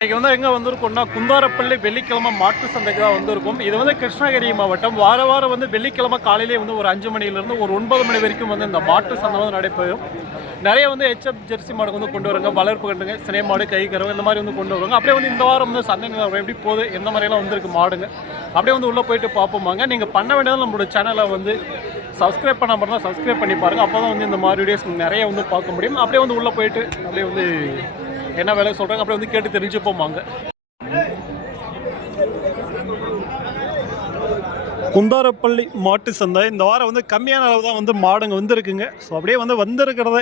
இன்னைக்கு வந்து எங்கே வந்திருக்கோம்னா குந்தாரப்பள்ளி வெள்ளிக்கிழமை மாட்டு சந்தைக்கு தான் வந்திருக்கும். இது வந்து கிருஷ்ணகிரி மாவட்டம். வார வாரம் வந்து வெள்ளிக்கிழமை காலையிலே வந்து ஒரு அஞ்சு மணிலேருந்து ஒரு ஒன்பது மணி வரைக்கும் வந்து இந்த மாட்டு சந்தை வந்து நடைபெறும். நிறைய வந்து ஹெச்எப் ஜெர்சி மாடு வந்து கொண்டு வருவாங்க வளர்ப்பு கண்டுங்க சினை மாடு கை கறவை இந்த மாதிரி வந்து கொண்டு வருவாங்க அப்படியே வந்து இந்த வாரம் வந்து சந்தை நிலவரம் எப்படி போகுது எந்த மாதிரியெல்லாம் வந்திருக்கு மாடுங்க? அப்படியே வந்து உள்ளே போயிட்டு பார்ப்போமாங்க. நீங்கள் பண்ண வேண்டியது நம்மளோட சேனலை வந்து சப்ஸ்கிரைப் பண்ண மட்டும் தான் சப்ஸ்கிரைப் பண்ணி பாருங்கள் அப்போ தான் வந்து இந்த மாதிரி வீடியோஸ் நிறைய வந்து பார்க்க முடியும். அப்படியே வந்து உள்ளே போயிட்டு அப்படியே வந்து என்ன வேலை சொல்கிறாங்க அப்படியே வந்து கேட்டு தெரிஞ்சுப்போம் வாங்க. குந்தாரப்பள்ளி மாட்டு சந்தை. இந்த வாரம் வந்து கம்மியான அளவு தான் வந்து மாடுங்க வந்திருக்குங்க. ஸோ அப்படியே வந்து வந்திருக்கிறத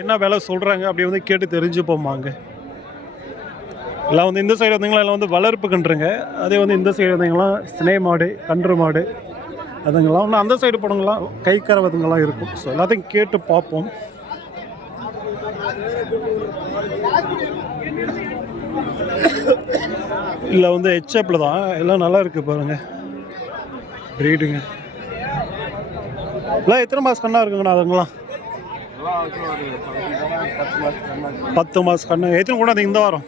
என்ன வேலை சொல்கிறாங்க அப்படியே வந்து கேட்டு தெரிஞ்சுப்போம் வாங்க. எல்லாம் வந்து இந்த சைடு வந்தீங்களா? எல்லாம் வந்து வளர்ப்பு கன்றுங்க. அதே வந்து இந்த சைடு வந்தீங்களா? சினை மாடு கன்று மாடு அதுங்களாம் இன்னும் அந்த சைடு போனவங்களாம் கை கரவதுங்களாம் இருக்கும். ஸோ எல்லாத்தையும் கேட்டு பார்ப்போம். இல்லை வந்து ஹெச்எப்பில் தான். எல்லாம் நல்லா இருக்குது பாருங்க. ப்ரீடுங்க எல்லாம் எத்தனை மாதம் கண்ணாக இருக்குங்கண்ணா அதுங்களாம் பத்து மாதம் கண்ணு. எத்தனை கொண்டாந்தீங்க இந்த வாரம்?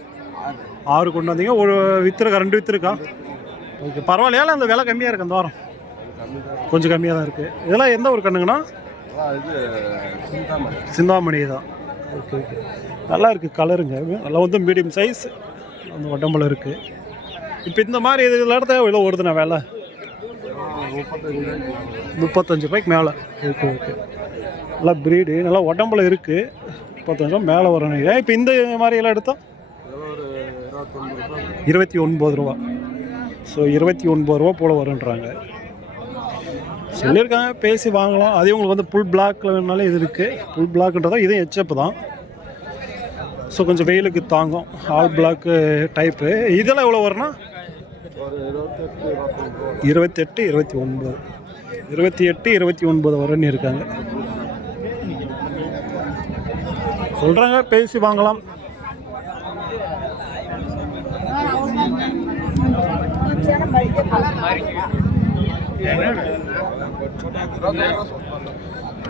ஆறு கொண்டாந்தீங்க. ஒரு வித்துருக்கா ரெண்டு வித்துருக்கா? ஓகே பரவாயில்லையால அந்த விலை கம்மியாக இருக்குது அந்த வாரம்? கொஞ்சம் கம்மியாக தான் இருக்குது இதெல்லாம் எந்த ஒரு கண்ணுங்கண்ணா? சிந்தாமணி தான். Okay okay. நல்லா இருக்குது கலருங்க நல்லா வந்து மீடியம் சைஸ் அந்த உடம்புல இருக்குது இப்போ இந்த மாதிரி இது இடத்த எவ்வளோ வருதுண்ணா விலை. முப்பத்தஞ்சு ரூபாய்க்கு மேலே. Okay okay. நல்லா ப்ரீடு நல்லா உடம்புல இருக்குது முப்பத்தஞ்சு ரூபா மேலே வரும். ஏன் இப்போ இந்த மாதிரி எல்லாம் எடுத்தால் இருபத்தி ஒன்பது ரூபா. ஸோ இருபத்தி ஒன்பது ரூபா போல் வருன்றாங்க சொல்லியிருக்காங்க பேசி வாங்கலாம். அதே உங்களுக்கு வந்து ஃபுல் பிளாக்ல வேணாலும் இது இருக்குது ஃபுல் பிளாக்ன்றதா இதுவும் ஹெச்எப் தான். ஸோ கொஞ்சம் வெயிலுக்கு தாங்கும். ஆல் பிளாக்கு டைப்பு இதெல்லாம் எவ்வளோ வரும்னா? இருபத்தெட்டு இருபத்தி ஒன்பது. இருபத்தி எட்டு இருபத்தி ஒன்பது வரைன்னு இருக்காங்க. சொல்கிறாங்க பேசி வாங்கலாம்.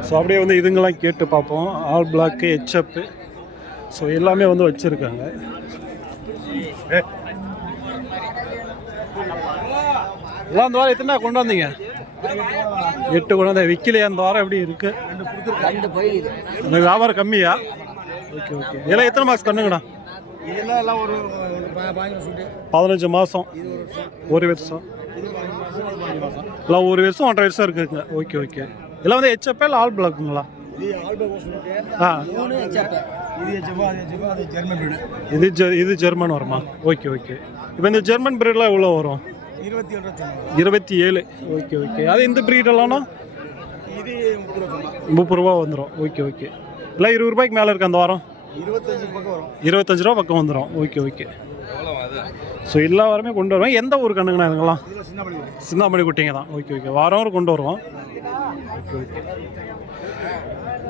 ஸோ அப்படியே வந்து இதுங்கெல்லாம் கேட்டு பார்ப்போம். ஆல் பிளாக்கு ஹெச்அப்பு ஸோ எல்லாமே வந்து வச்சுருக்காங்க. எல்லாம் இந்த வாரம் எத்தனை கொண்டாந்தீங்க எட்டு கொண்டாந்த விற்கலையா இந்த வாரம் எப்படி இருக்கு? இந்த வியாபாரம் கம்மியா? Okay okay. இதெல்லாம் எத்தனை மாதம் கண்ணுங்கண்ணா? இதெல்லாம் எல்லாம் ஒரு ஒரு ப- பதினஞ்சு மாதம் ஒரு வருஷம். எல்லாம் ஒரு வருஷம் ஒன்றரை வருஷம் இருக்குங்க. Okay okay. இதெல்லாம் வந்து ஹெச்எப்பா இல்லை ஆல் பிளாக்குங்களா இது ஜெர்மன் வீடு இது ஜெ- இது ஜெர்மன் வருமா? Okay okay. இப்போ இந்த ஜெர்மன் பிரீட்லாம் எவ்வளோ வரும்? இருபத்தி ஏழு ஓகே ஓகே. அது இந்த பிரீடெல்லாம்னா இது முப்பது ரூபா வந்துடும் ஓகே ஓகே. எல்லாம் இருபது ரூபாய்க்கு மேலே இருக்கு அந்த வாரம்? இருபத்தஞ்சு பக்கம் வரும். இருபத்தஞ்சு ரூபா பக்கம் வந்துடும் ஓகே ஓகே. ஸோ எல்லா வாரமே கொண்டு வருவோம் எந்த ஊர் கண்ணுங்கண்ணா இதுங்களாம் இதில் சின்ன பள்ளி வீடு சிந்தாமணி குட்டிங்க தான். Okay okay. வாரம் வாரம் கொண்டு வருவோம். Okay okay.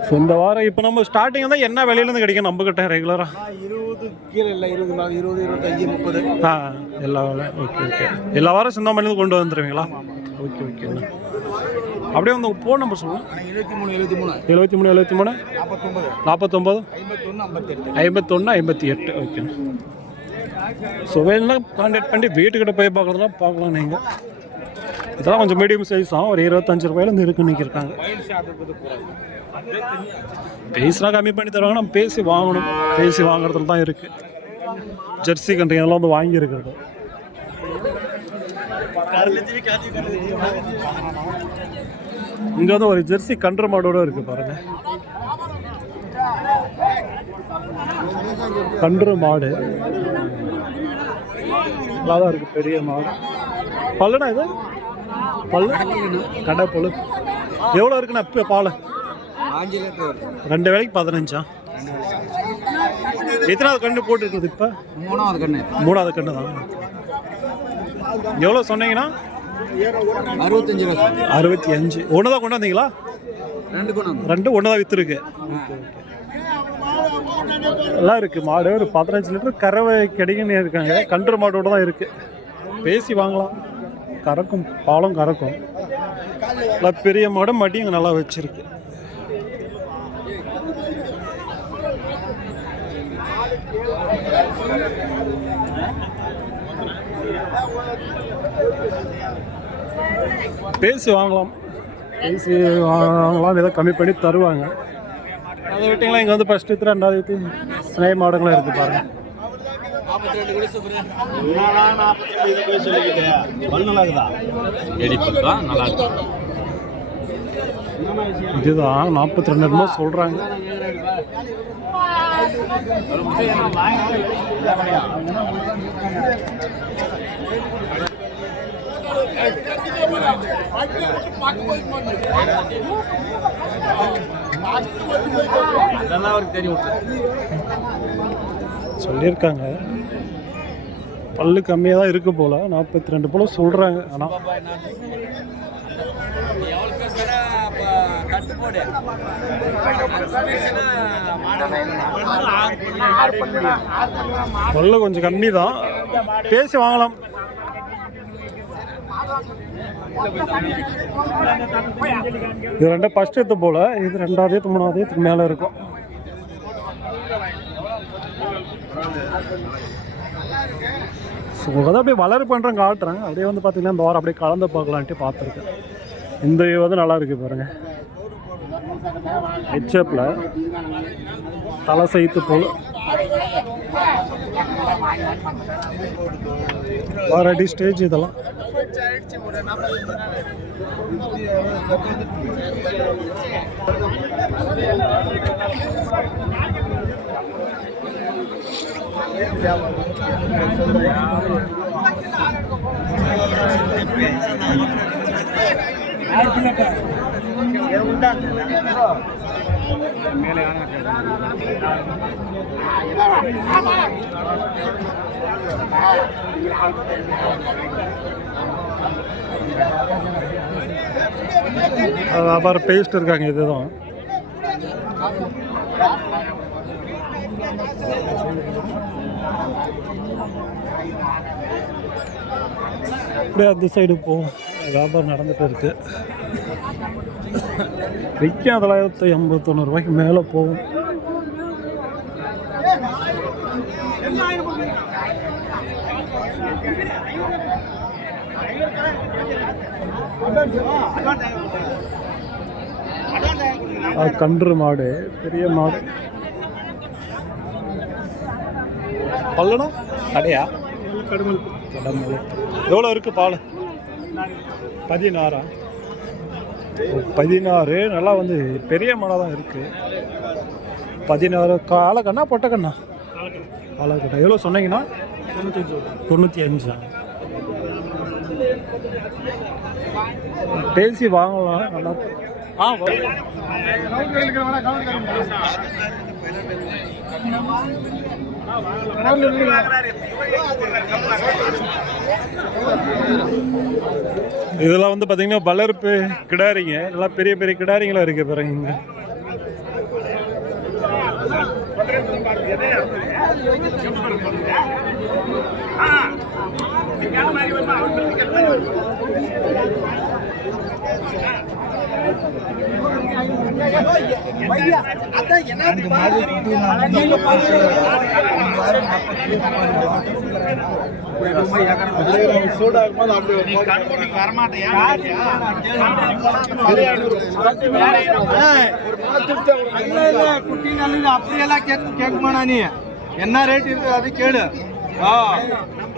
ஸோ இந்த வாரம் இப்போ நம்ம ஸ்டார்டிங் வந்து என்ன விலையிலேருந்து கிடைக்கும் நம்ம கிட்ட ரெகுலராக இருபது கீழே இல்லை இருபது மேலே இருபது இருபத்தஞ்சு முப்பது. ஆ எல்லா வேலை ஓகே ஓகே எல்லா வாரம் சிந்தாமணிலேருந்து கொண்டு வந்துடுவீங்களா ஓகே ஓகேண்ணா அப்படியே வந்து ஃபோன் நம்பர் சொல்லுங்கள் எழுபத்தி மூணு எழுபத்தி மூணு. எழுபத்தி மூணு எழுபத்தி மூணு? நாற்பத்தொம்பது நாற்பத்தொம்பது ஐம்பத்தொன்று ஐம்பத்தெட்டு. ஐம்பத்தொன்று ஐம்பத்தி எட்டு ஓகே ஸோ வேணும்னா கான்டாக்ட் பண்ணி வீட்டுக்கிட்ட போய் பார்க்குறதுலாம் பார்க்கலாம் நீங்கள் இதெல்லாம் கொஞ்சம் மீடியம் சைஸ் தான் ஒரு இருபத்தஞ்சு ரூபாயிலேருந்து இருக்குன்னு நிற்கிறாங்க பேசினா கம்மி பண்ணி தருவாங்க நம்ம பேசி வாங்கணும். பேசி வாங்குறதுல தான் இருக்குது ஜெர்சி கண்ட்ரி அதெல்லாம் வந்து வாங்கியிருக்கிறது. இங்கே வந்து ஒரு ஜெர்சி கன்று மாடோட இருக்குது பாருங்க. கன்று மாடு. நல்லா தான் இருக்குது பெரிய மாடு. பல்லுனா இது? பல்லு? கடை பல்லு. எவ்வளோ இருக்குண்ணா இப்போ பால்? ரெண்டு வேலைக்கு பதினஞ்சா? எத்தனாவது கண்டு போட்டுருக்குது இப்போ? மூணாவது கண்ணு. மூணாவது கண்டு தான் எவ்வளோ சொன்னீங்கன்னா? அறுபத்தஞ்சு ரூபா அறுபத்தி அஞ்சு ஒன்று தான் கொண்டு வந்தீங்களா ரெண்டு ரெண்டு ஒன்று தான் விற்றுருக்கு எல்லாம் இருக்குது மாடு ஒரு பதினஞ்சு லிட்டர் கறவை கிடைக்குன்னு இருக்காங்க. கன்று மாடோட தான் இருக்குது பேசி வாங்கலாம். கறக்கும் பாலும் கறக்கும். நல்லா பெரிய மாடு மடியும் நல்லா வச்சிருக்கு. பேசி வாங்கலாம். பேசி வாங்கலாம். ஏதோ கம்மி பண்ணி தருவாங்க. அதை விட்டிங்களா? இங்கே வந்து ஃபஸ்ட்டு இது ரெண்டாவது இது. ஸ்னேக மாடுகளும் இருக்குது பாருங்க. இதுதான் நாற்பத்தி ரெண்டு ரூபா சொல்கிறாங்க சொல்லியிருக்காங்க. பல்லு கம்மியாக தான் இருக்கு போல நாற்பத்தி ரெண்டு போல சொல்கிறாங்க ஆனால் பல்லு கொஞ்சம் கம்மி தான் பேசி வாங்கலாம். இது ரெண்டும் ஃபஸ்ட் எடுத்து போல. இது ரெண்டாவது ஏத்து, மூணாவது இதுக்கு மேலே இருக்கும். ஸோ வந்து அப்படியே வளர் பண்ணுறேன் காட்டுறேன். அப்படியே வந்து பார்த்தீங்கன்னா இந்த வாரம் அப்படியே கலந்து பார்க்கலான்ட்டு பார்த்துருக்கேன். இந்த வியூ வந்து நல்லா இருக்கு பாருங்கள் ஹெச்எப்பில் தலை சைத்து போல் வாரடி ஸ்டேஜ் இதெல்லாம் அது அப்புறம் பேஸ்ட் இருக்காங்க இதுதான். அப்படியே அந்த சைடு போகும் வியாபாரம் நடந்துட்டு இருக்கு. விற்கும் தொள்ளாயிரத்தி ஐம்பது தொண்ணூறு ரூபாய்க்கு மேலே போகும். கன்று மாடு பெரிய மாடு. பல்லனா கடையா? கடமல். எவ்வளோ இருக்கு பால்? பதினாறா? பதினாறு நல்லா வந்து பெரிய மலை தான் இருக்குது பதினாறு காலக்கண்ணா பொட்டக்கண்ணா? காலக்கண்ணா எவ்வளோ சொன்னீங்கன்னா? தொண்ணூற்றி அஞ்சா பேசி வாங்கலாம் நல்லா ஆ வரும். இதெல்லாம் வந்து பார்த்தீங்கன்னா வளர்ப்பு கிடாரிங்க. எல்லாம் பெரிய பெரிய கிடாரிங்களாக இருக்கு பாருங்க இங்க. அப்படியெல்லாம் கேட்க மாட்டானி என்ன ரேட் இருக்குது? அது கேடு ஆ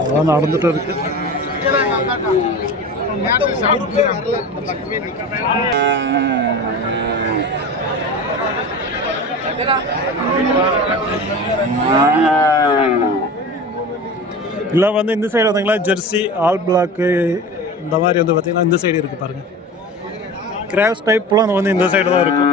அதான் நடந்துட்டு இருக்கு. இல்லை வந்து இந்த சைடு வந்தீங்களா ஜெர்சி ஆல் பிளாக்கு இந்த மாதிரி வந்து பார்த்தீங்கன்னா இந்த சைடு இருக்குது பாருங்கள் கிராஸ் டைப்லாம் வந்து இந்த சைடு தான் இருக்கும்.